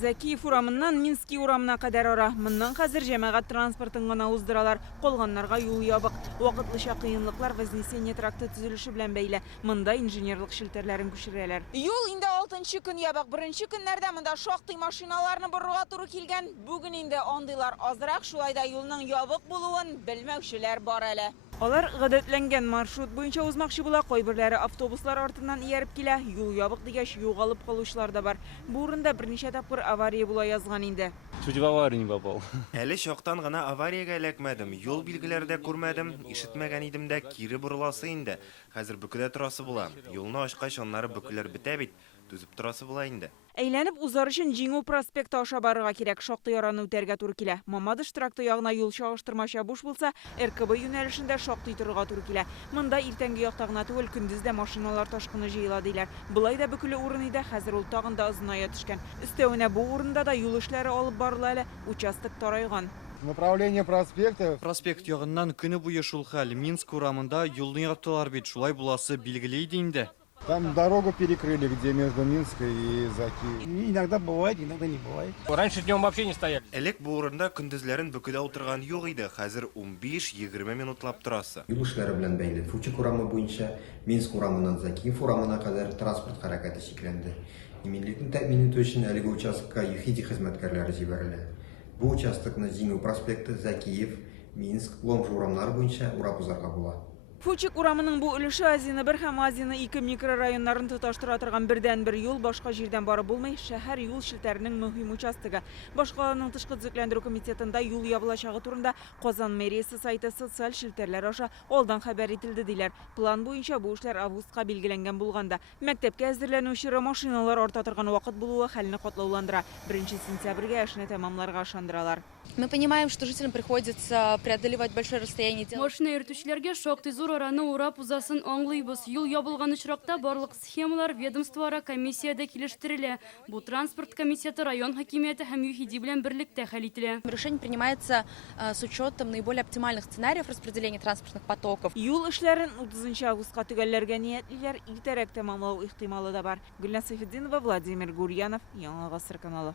Закиев урамынан Минский урамына кадар ара. Мыннан хәзер җәмәгать транспортын гына уздыралар. Калганнарга юл ябык. Вакытлыча кыенлыклар Вознесение тракты төзелеше белән бәйле. Монда инженерлык шелтәрләрен күчерәләр. Юл инде 6нчы көн ябык. Беренче көннәрдә монда шактый машиналарны борырга туры килгән. Бүген инде андыйлар азрак, шулай да юлның ябык булуын белмәүчеләр бар әле. Алар гадәтләнгән маршрут буенча узмакчы була, кайберләре автобуслар артыннан ияреп килә. Юл ябык дигәч, югалып калучылар да бар. Бу урында берничә тапкыр авария була язган инде. Чуть в аварию не попал. Әле чактан гына авариягә эләкмәдем. Юл билгеләре дә күрмәдем, ишетмәгән идем дә кире борыласы инде. Хәзер бөкедә торасы була. Юлны ачкач аннары бөкеләр бетә бит. Түзеп торасы була инде. Әйләнеп узар өчен Җиңү проспекты аша барырга кирәк. Шактый араны үтәргә туры килә. Мамадыш тракты ягына юл чагыштырмача буш булса, РКБ юнәлешендә шактый торырга туры килә. Монда иртәнге якта гына түгел, көндез дә машиналар ташкыны җыела диләр. Булай да бөкеле урын иде, хәзер ул тагын да озыная төшкән. Өстәвенә бу урында да юл эшләре алып барыла әле, участок тарайган. Направление проспекта. Проспект ягыннан көне буе шул хәл. Минск урамында юлны яптылар бит, шулай буласы билгеле иде инде. Там дорогу перекрыли, где между Минской и Закиев. Иногда бывает, иногда не бывает. Раньше днем вообще не стояли. Элек бу урында көндезләрен бөкедә утырган юк иде. Хәзер 15-20 минутлап торасы. Юл эшләре белән бәйле Фучик урамы буенча Минск урамыннан Закиев урамына кадәр транспорт хәрәкәте шикләнде. Иминлекне тәэмин итү өчен әлеге участокка ЮХИДИ хезмәткәрләре җибәрелә. Бу участокны Җиңү проспекты, Закиев, Минск, Ломжа урамнары буенча урап узарга була. Фучик урамының бу өлеше Азины 1 һәм Азины 2 микрорайоннарын тоташтыра торган бердән-бер юл, башка җирдән барып булмый, шәһәр юл шелтәренең мөһим участогы. Башкаланың тышкы төзекләндерү комитетында юл ябылачагы турында Казан мэриясе сайты социаль шелтәрләр аша алдан хәбәр ителде диләр. План буенча бу эшләр августка билгеләнгән булганда, мәктәпкә әзерләнүче машиналар арта торган вакыт булуы хәлне катлауландыра. 1 сентябрьгә эшне тәмамларга ышандыралар. Мы понимаем, что жителям приходится преодолевать большое расстояние. Машина йөртүчеләргә шактый зур араны урап узасын аңлыйбыз. Юл ябылган очракта барлык схемалар ведомствора комиссиядә килештерелә. Бу транспорт комитеты, район хакимияте һәм ЮХИДИ белән берлектә хәл ителә. Решение принимается с учетом наиболее оптимальных сценариев распределения транспортных потоков. Юл эшләрен 30 августка төгәлләргә ниятлиләр, иртәрәк тәмамлау ихтималы да бар. Гөлнас Сафетдинова, Владимир Гурьянов, Яңа Гасыр каналы.